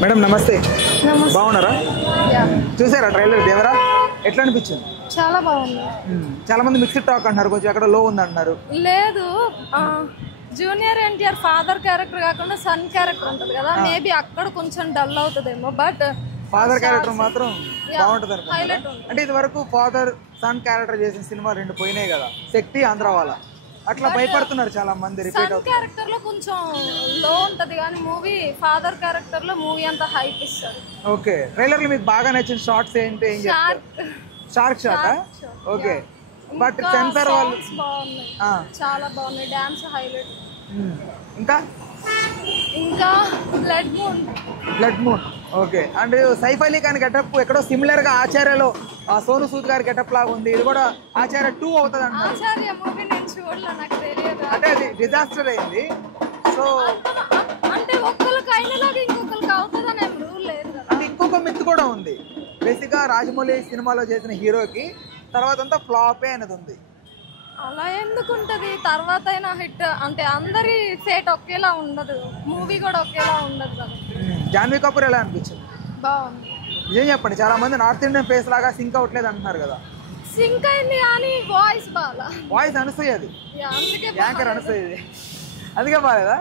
Madam నమస్తే. నమస్తే. బాగున్నారా? చూసారా ట్రైలర్ దేవరా? ఎట్లా అనిపించింది? చాలా బాగుంది. చాలా మంది మిక్స్డ్ టాక్ అంటున్నారు, కొంచెం ఎక్కడ లో ఉంది అంటున్నారు. లేదు, జూనియర్ ఎన్టీఆర్ ఫాదర్ క్యారెక్టర్ కాకుండా సన్ క్యారెక్టర్ ఉంటుంది కదా, మేబీ అక్కడ కొంచెం డల్ అవుతుందేమో. బట్ ఫాదర్ క్యారెక్టర్ మాత్రం బాగుంటుంది అనుకుంటా. హైలైట్ ఉంది. అంటే ఇది వరకు ఫాదర్ సన్ క్యారెక్టర్ చేసిన సినిమా 2 పోయినాయి కదా, శక్తి, ఆంధ్రవాల. అట్లా భయపడుతున్నారు చాలా మంది. రిపీట్ సన్ అవుతుంది. క్యారెక్టర్ లో కొంచెం లో ఉంటది కానీ మూవీ ఫాదర్ క్యారెక్టర్ లో మూవీ అంతా హైప్ ఇస్తారు. ఓకే, ట్రైలర్ లో మీకు బాగా నచ్చిన షార్ట్స్ ఏంటి? ఏం చెప్తారు? షార్క్ షాటా? ఓకే, బట్ సెన్సార్ వాళ్ళు బాగున్నాయి, చాలా బాగున్నాయి. Dance highlight. ఇంకా ఇంకా blood moon. Blood moon. Okay, and Saif Ali Khan getup ఎక్కడో సిమిలర్ గా ఆచార్యలో సోను సూద్ గారి గెటప్ లాగా ఉంది. ఇది కూడా ఆచార్య 2 అవుతుంది అంటారు. ఆచార్య మూవీ నేను చూడలే, నాకు తెలియదు. అంటే అది డిజాస్టర్ అయింది. సో అంటే ఒక్కరికి అయినలాగా ఇంకొకరికి అవుతుందని ఏం రూల్ లేదు కదా. అంటే ఇంకొక మిత్ కూడా ఉంది. బేసిక్ గా రాజమౌళి సినిమాలో చేసిన హీరోకి తర్వాత అంతా ఫ్లాపే అనేది ఉంది. అలా ఎందుకుంటది? తర్వాత అయినా హిట్ అంటే అందరి ఫేట్ ఒకేలా ఉండదు, మూవీ కూడా ఒకేలా ఉండదు కదా. జాన్వీ కపూర్ ఎలా అనిపించింది? బాగుంది. ఏం చెప్పండి, చాలా మంది నార్త్ ఇండియన్ ఫేస్ లాగా సింక్ అవ్వట్లేదు అంటున్నారు కదా. సింక్ అయింది కానీ వాయిస్ బాగా. వాయిస్ అనసూయ, అది అందుకే యాంకర్ అనసూయ, అందుకే బాగాలేదా?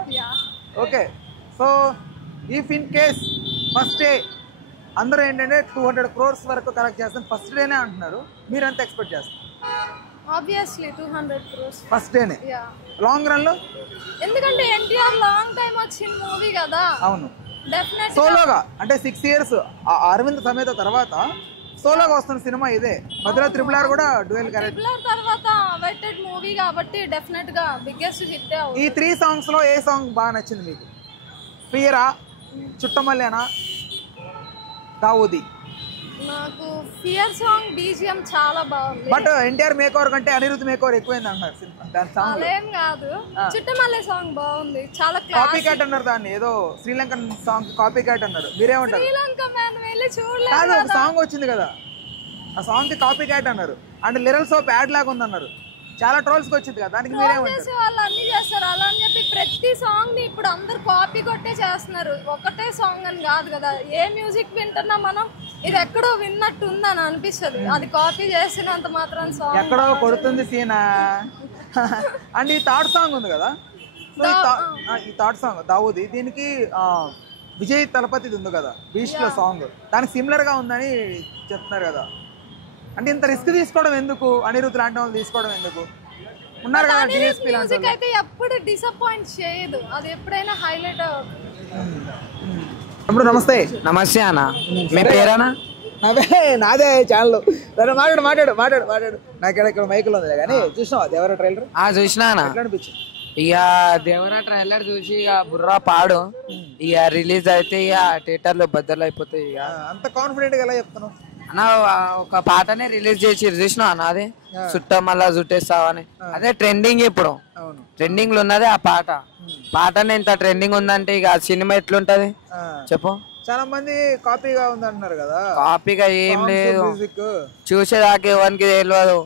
Okay, so if in case first day అందరూ ఏంటంటే 200 crores వరకు కలెక్ట్ చేస్తాం ఫస్ట్ డేనే అంటున్నారు. మీరు ఎంత ఎక్స్పెక్ట్ చేస్తారు? ఆబ్వియస్లీ 200 crores ఫస్ట్ డేనే. లాంగ్ రన్ లో ఎందుకంటే ఎన్టీఆర్ లాంగ్ టైం వచ్చిన మూవీ కదా. అవును, డెఫినెట్ సోలోగా అంటే 6 years అరవింద్ సమేత తర్వాత సోలోగా వస్తున్న సినిమా ఇదే. మధ్యలో RRR కూడా డ్యూయల్ క్యారెక్టర్. RRR తర్వాత వెట్టెడ్ మూవీ కాబట్టి డెఫినెట్ గా బిగ్గెస్ట్ హిట్ అవుతుంది. ఈ 3 songs లో ఏ సాంగ్ బాగా నచ్చింది మీకు? ఫియరా, చుట్టమల్లేనా, దావూది? నాకు ఫియర్ సాంగ్ బీజిఎం చాలా బాగుంది. బట్ ఎన్టీఆర్ మేకోవర్ కంటే అనిరుద్ధ్ మేకోవర్ ఎక్కువైంది అంటున్నారు సినిమా. దాని సాంగ్ అలేం కాదు, చుట్టమల్లె సాంగ్ బాగుంది, చాలా కాపీ క్యాట్ అన్నారు దాన్ని. ఏదో శ్రీలంకన్ సాంగ్ కాపీ క్యాట్ అన్నారు. మీరేమంటారు? శ్రీలంక మ్యాన్ వెళ్ళి చూడలేదు. కాదు, ఒక సాంగ్ వచ్చింది కదా, ఆ సాంగ్ కి కాపీ క్యాట్ అన్నారు. అండ్ లిరల్ సోప్ యాడ్ లాగా ఉందన్నారు. చాలా ట్రోల్స్ వచ్చింది కదా, దానికి మీరేమంటారు? వాళ్ళు అన్ని చేస్తారు అలా అని చెప్పి ప్రతి సాంగ్ ని ఇప్పుడు అందరు కాపీ కొట్టే చేస్తున్నారు. ఒకటే సాంగ్ అని కాదు కదా, ఏ మ్యూజిక్ వింటున్నా మనం ఇది ఎక్కడో విన్నట్టు ఉందని అనిపిస్తుంది. అది కాపీ చేసినంత మాత్రం సాంగ్ ఎక్కడో కొడుతుంది సీనా. అండ్ ఈ థర్డ్ సాంగ్ ఉంది కదా, ఈ థర్డ్ సాంగ్ దావూది, దీనికి విజయ్ తలపతిది ఉంది కదా బీస్ట్ లో సాంగ్, దానికి సిమిలర్ గా ఉందని చెప్తున్నారు కదా. అంటే ఇంత రిస్క్ తీసుకోవడం ఎందుకు? అనిరుద్ధ్ లాంటి వాళ్ళు తీసుకోవడం ఎందుకు? ఉన్నారు కదా డిఎస్పీ లాంటి మ్యూజిక్ అయితే ఎప్పుడు డిసప్పాయింట్ చేయదు, అది ఎప్పుడైనా హైలైట్ అవుతుంది. నమస్తే. నమస్తే అన్న, మీ పేరేనా? నాదే ఛానల్. మాట్లాడు మాట్లాడు మాట్లాడు మాట్లాడు. నాకు ఇక్కడ మైకులు ఉంది కానీ చూసినావా దేవరా ట్రైలర్? చూసినా అన్న. ఎట్లా అనిపించింది? ఇక దేవరా ట్రైలర్ చూసి ఇక బుర్రా పాడు. ఇక రిలీజ్ అయితే ఇక థియేటర్ లో బద్దలు అయిపోతాయి. ఇక అంత కాన్ఫిడెంట్ గా ఎలా చెప్తున్నావు అన్న? ఒక పాటనే రిలీజ్ చేసి చూసినా అన్న, అది చుట్ట మళ్ళా చుట్టేస్తావని. అదే ట్రెండింగ్ ఇప్పుడు, ట్రెండింగ్ లో ఉన్నది ఆ పాట. పాటనే ఇంత ట్రెండింగ్ ఉందంటే ఇక సినిమా ఎట్లుంటది చెప్పు? చాలా మంది కాపీగా ఉంది అంటున్నారు కదా. కాపీగా ఏం లేదు, చూసేదాకా ఎవరికి తెలియదు.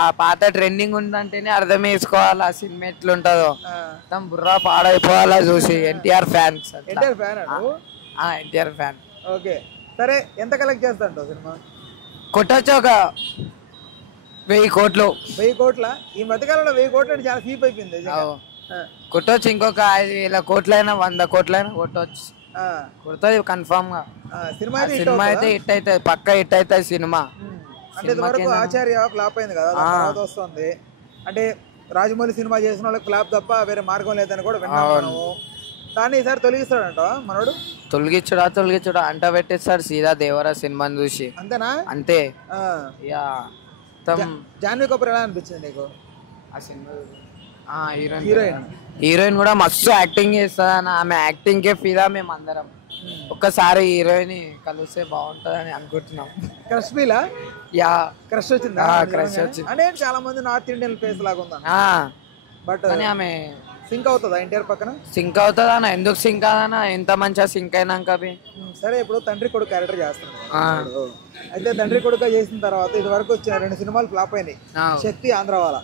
ఆ పాట ట్రెండింగ్ ఉందంటేనే అర్థం చేసుకోవాలి ఆ సినిమా ఎట్లుంటదో. మొత్తం బుర్రా పాడైపోవాలా చూసి. NTR fans. NTR fan. Okay, సరే ఎంత కలెక్ట్ చేస్తా సినిమా? కొట్టొచ్చు ఒక 1000 కోట్లు. 1000 కోట్ల? ఈ మధ్యకాలంలో 1000 కోట్లు అంటే చాలా చీప్ అయిపోయింది. కొట్టొచ్చు, ఇంకొక 5000 కోట్లైనా 100 కోట్లైనా కొట్టొచ్చు. కొడుతుంది కన్ఫామ్ గా. సినిమా అయితే హిట్ అవుతుంది, పక్క హిట్ అవుతుంది సినిమా. అంటే ఇదివరకు ఆచార్య ఫ్లాప్ అయింది కదా, తర్వాత వస్తుంది. అంటే రాజమౌళి సినిమా చేసిన వాళ్ళకి ఫ్లాప్ తప్ప వేరే మార్గం లేదని కూడా విన్నాము. దాన్ని ఈసారి తొలగిస్తాడంట మనోడు. తొలగించుడా అంట పెట్టేస్తాడు సీదా దేవరా సినిమాని చూసి. అంతేనా? అంతే. జాన్వీ కపూర్ ఎలా అనిపించింది నీకు ఆ సినిమా? హీరోయిన్ కూడా మస్తు యాక్టింగ్ చేస్తుంది. ఆమె యాక్టింగ్ కే ఫిదా మేము అందరం. ఒక్కసారి హీరోయిన్ కలిస్తే బాగుంటదని అనుకుంటున్నాం. క్రష్ ఫీలా? క్రష్ వచ్చిందా? క్రష్ వచ్చింది. అంటే చాలా మంది నార్త్ ఇండియన్ ఫేస్ లాగా ఉందా, బట్ ఆమె సింక్ అవుతుందా ఎన్టీఆర్ పక్కన? సింక్ అవుతుందా? ఎందుకు సింక్ అవునా? ఎంత మంచిగా సింక్ అయినాక. సరే, ఇప్పుడు తండ్రి కొడుకు క్యారెక్టర్ చేస్తున్నాడు. అయితే తండ్రి కొడుకు చేసిన తర్వాత ఇది వరకు వచ్చిన 2 సినిమాలు ఫ్లాప్ అయినాయి, శక్తి, ఆంధ్రవాల.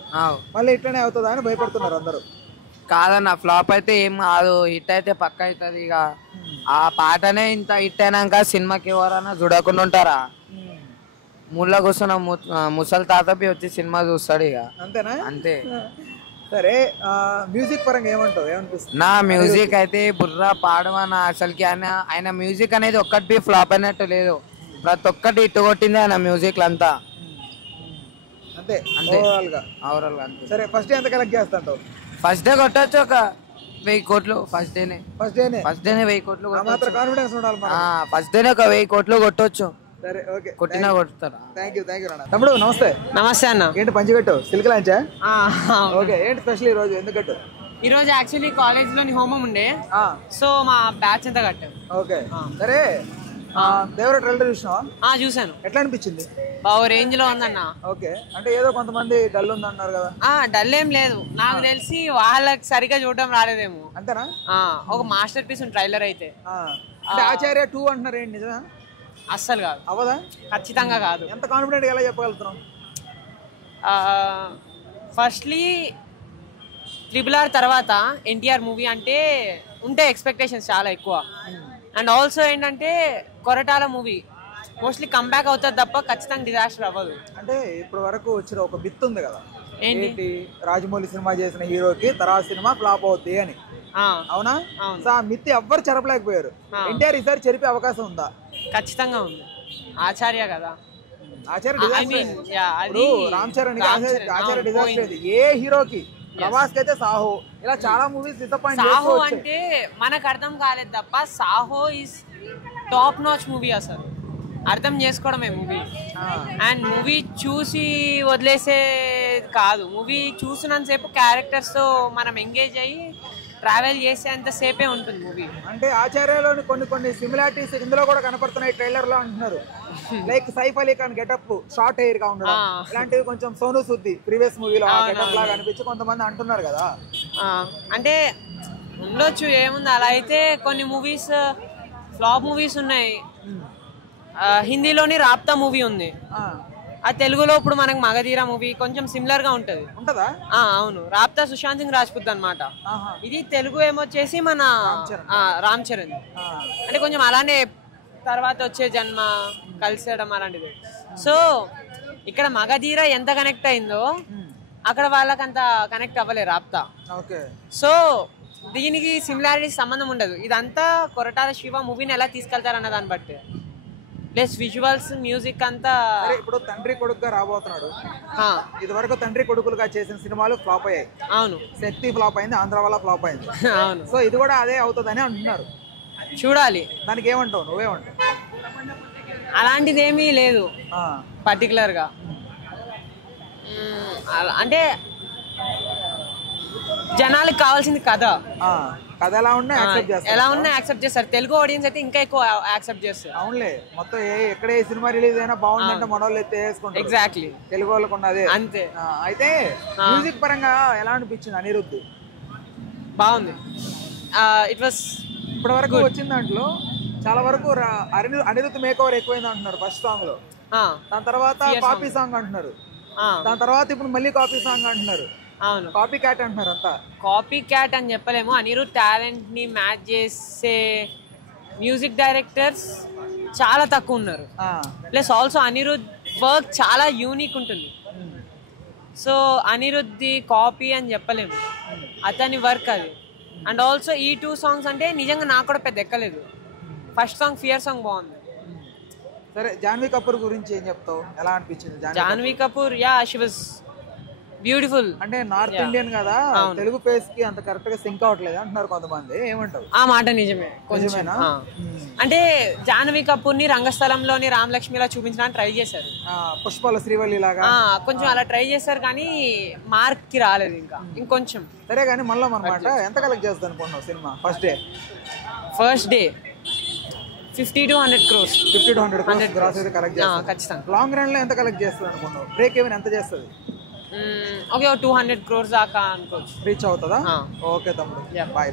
మళ్ళీ ఇట్లనే అవుతుందా అని భయపడుతున్నారు అందరూ. కాదన్న, ఫ్లాప్ అయితే ఏం కాదు, హిట్ అయితే పక్క అవుతుంది. ఇక ఆ పాటనే ఇంత హిట్ అయినాక సినిమాకి ఎవరైనా చూడకుండా ఉంటారా? ముళ్ళ కూర్చున్న ముసలి తాతపి వచ్చి సినిమా చూస్తాడు ఇక. అంతేనా? అంతే. సరే, మ్యూజిక్ పరంగా ఏమంటావు, ఏమనిపిస్తుంది? నా మ్యూజిక్ అయితే బుర్రా పాడమన్న అసలుకి ఆయన మ్యూజిక్ అనేది ఒక్కటి ఫ్లాప్ అయినట్టు లేదు. ప్రతి ఒక్కటి ఇట్టు కొట్టింది ఆయన మ్యూజిక్ అంతా. అంతే ఓవరాల్ గా అంతే. సరే, ఫస్ట్ డే ఎంత కలెక్ట్ చేస్తాంటావు? ఫస్ట్ డే కొట్టచ్చు ఒక 1000 కోట్లు. ఫస్ట్ డేనే 1000 కోట్లు. మాత్రం కాన్ఫిడెన్స్ ఉండాలి. ఫస్ట్ డేనే ఒక 1000 కోట్లు కొట్టొచ్చు. సరే, ఓకే, కొట్టినా కొడతారా? థ్యాంక్ యూ అన్న. తమ్ముడు నమస్తే. నమస్తే అన్న. ఏంటి పంచి కట్టు, సిల్క్ లాంచా? ఓకే, ఏంటి స్పెషల్ ఈ రోజు, ఎందుకు కట్టు? ఈ రోజు యాక్చువల్లీ కాలేజ్ లోని హోమం ఉండే, సో మా బ్యాచ్ అంతా కట్టాం. ఓకే, సరే. దేవర ట్రైలర్ చూసినావా? చూసాను. ఎట్లా అనిపించింది? బాగా రేంజ్ లో ఉందన్న. ఓకే, అంటే ఏదో కొంతమంది డల్ ఉంది అన్నారు కదా. డల్ ఏం లేదు, నాకు తెలిసి వాళ్ళకి సరిగా చూడడం రాలేదేమో. అంతేనా? ఒక మాస్టర్ పీస్ ఉంది ట్రైలర్ అయితే. అంటే ఆచార్య 2 అంటున్నారు, ఏంటి నిజమా? అస్సలు కాదు. అవదా? ఖచ్చితంగా కాదు. ఎంత కాన్ఫిడెంట్ ఎలా చెప్పగలుగుతున్నాం? ఫస్ట్లీ RRR తర్వాత ఎన్టీఆర్ మూవీ అంటే ఉంటే ఎక్స్పెక్టేషన్స్ చాలా ఎక్కువ. అండ్ ఆల్సో ఏంటంటే కొరటాల మూవీ మోస్ట్లీ కంబ్యాక్ అవుతుంది తప్ప ఖచ్చితంగా డిజాస్టర్ అవ్వదు. అంటే ఇప్పటి వరకు వచ్చిన ఒక బిత్ ఉంది కదా, ఏంటి? రాజమౌళి సినిమా చేసిన హీరోకి తర్వాత సినిమా ఫ్లాప్ అవుద్ది అని. అవునా? సో ఆ మిత్ ఎవ్వరు చెరపలేకపోయారు. ఎన్టీఆర్ ఈసారి చెరిపే అవకాశం ఉందా? ఖచ్చితంగా ఉంది. ఆచార్య కదా. ఆచార్య రామ్ చరణ్ ఆచార్య డిజాస్టర్ అయింది. ఏ హీరోకి, ప్రభాస్ కి అయితే సాహో, ఇలా చాలా మూవీస్ డిసప్పాయింట్. సాహో అంటే మనకు అర్థం కాలేదు తప్ప Saaho is top notch movie. అసలు అర్థం చేసుకోవడమే మూవీ. అండ్ మూవీ చూసి వదిలేసే కాదు, మూవీ చూసినంతసేపు క్యారెక్టర్స్ తో మనం ఎంగేజ్ అయ్యి ట్రావెల్ చేసేంత సేపే ఉంటుంది మూవీ. అంటే ఆచార్యలోని కొన్ని సిమిలారిటీస్ ఇందులో కూడా కనపడుతున్నాయి ట్రైలర్ లో అంటున్నారు. Like Saif Ali Khan getup short hair గా ఉండడం, ఇలాంటివి కొంచెం సోను సూద్ ప్రీవియస్ మూవీలో గెటప్ లాగా అనిపించి కొంతమంది అంటున్నారు కదా. అంటే ఉండొచ్చు, ఏముంది అలా. అయితే కొన్ని మూవీస్ ఫ్లాప్ మూవీస్ ఉన్నాయి. హిందీలోని రాప్తా మూవీ ఉంది, ఆ తెలుగులో ఇప్పుడు మనకు మగధీర మూవీ కొంచెం సిమిలర్ గా ఉంటది. ఉంటదా? అవును, రాప్తా సుశాంత్ సింగ్ రాజ్పుత్ అన్నమాట. ఇది తెలుగు ఏమొచ్చేసి మన రామ్ చరణ్. అంటే కొంచెం అలానే తర్వాత వచ్చే జన్మ కలిసేయడం అలాంటిది. సో ఇక్కడ మగధీర ఎంత కనెక్ట్ అయిందో అక్కడ వాళ్ళకంత కనెక్ట్ అవ్వలేదు రాప్తా. సో దీనికి సిమిలారిటీ సంబంధం ఉండదు. ఇదంతా కొరటాల శివ మూవీని ఎలా తీసుకెళ్తారన్న దాన్ని బట్టి, ప్లస్ విజువల్స్, మ్యూజిక్ అంతా. ఇప్పుడు తండ్రి కొడుకుగా రాబోతున్నాడు. ఇది వరకు తండ్రి కొడుకులుగా చేసిన సినిమాలు ఫ్లాప్ అయ్యాయి. అవును, శక్తి ఫ్లాప్ అయింది, ఆంధ్ర వాళ్ళ ఫ్లాప్ అయింది. అవును. సో ఇది కూడా అదే అవుతుందని అంటున్నారు. చూడాలి. దానికి ఏమంటావు, నువ్వేమంటావు? అలాంటిది ఏమీ లేదు పర్టికులర్ గా. అంటే జనాలకు కావాల్సింది కథ. కథ ఎలా ఉన్నా యాక్సెప్ట్ చేస్తారు. తెలుగు ఆడియన్స్ అయితే ఇంకా ఎక్కువ యాక్సెప్ట్ చేస్తారు. అవునులే, మొత్తం ఎక్కడ ఏ సినిమా రిలీజ్ అయినా బాగుందంటే మనోళ్ళు అయితే వేసుకుంటారు. ఎగ్జాక్ట్లీ, తెలుగు వాళ్ళకు ఉన్నది అంతే. అయితే మ్యూజిక్ పరంగా ఎలా అనిపించింది అనిరుద్ధ్? బాగుంది. ఇట్ వాస్ ఇప్పటి వరకు వచ్చిన దాంట్లో చాలా వరకు అనిరుద్ధ్ మేక్ ఓవర్ ఎక్కువైంది అంటున్నారు ఫస్ట్ సాంగ్ లో. దాని తర్వాత కాపీ సాంగ్ అంటున్నారు. దాని తర్వాత ఇప్పుడు మళ్ళీ కాపీ సాంగ్ అంటున్నారు. అవును, కాపీ క్యాట్ అంటున్నారు. అంతా కాపీ క్యాట్ అని చెప్పలేము. అనిరుద్ధ్ టాలెంట్ ని మ్యాచ్ చేసే మ్యూజిక్ డైరెక్టర్స్ చాలా తక్కువ ఉన్నారు. ప్లస్ ఆల్సో అనిరుద్ధ్ వర్క్ చాలా యూనిక్ ఉంటుంది. సో అనిరుద్ధి కాపీ అని చెప్పలేము, అతని వర్క్ అది. అండ్ ఆల్సో ఈ 2 సాంగ్స్ అంటే నిజంగా నాకు కూడా పెద్ద ఎక్కలేదు. ఫస్ట్ సాంగ్ ఫియర్ సాంగ్ బాగుంది. సరే, జాన్వీ కపూర్ గురించి ఏం చెప్తావు, ఎలా అనిపించింది? Janhvi Kapoor she was beautiful. అంటే నార్త్ ఇండియన్ కదా, తెలుగు ఫేస్ కి అంత కరెక్ట్ గా సింక్ అవట్లేదు అంటున్నారు కొంతమంది, ఏమంటారు? ఆ మాట నిజమే. కొంచెమేనా? అంటే జాన్వీ కపూర్ ని రంగస్థలంలోని రామలక్ష్మిలా చూపించడానికి ట్రై చేశారు. పుష్పల శ్రీవల్లి లాగా కొంచెం అలా ట్రై చేశారు, కానీ మార్క్ కి రాలేదు. ఇంకా ఇంకొంచెం. సరే, కానీ మళ్ళీ అనమాట ఎంత కలెక్ట్ చేస్తుంది అనుకుంటున్నావు cinema first day? 50 to 100 crores. 50 to 100 crores gross అయితే కలెక్ట్ చేస్తుంది ఖచ్చితంగా. లాంగ్ రన్ లో ఎంత కలెక్ట్ చేస్తుంది అనుకున్నావు? బ్రేక్ ఈవెన్ ఎంత చేస్తుంది? ఓకే, 200 crores దాకా అనుకోవచ్చు. రీచ్ అవుతుందా? ఓకే తమ్ముడు, బాయ్ బాయ్.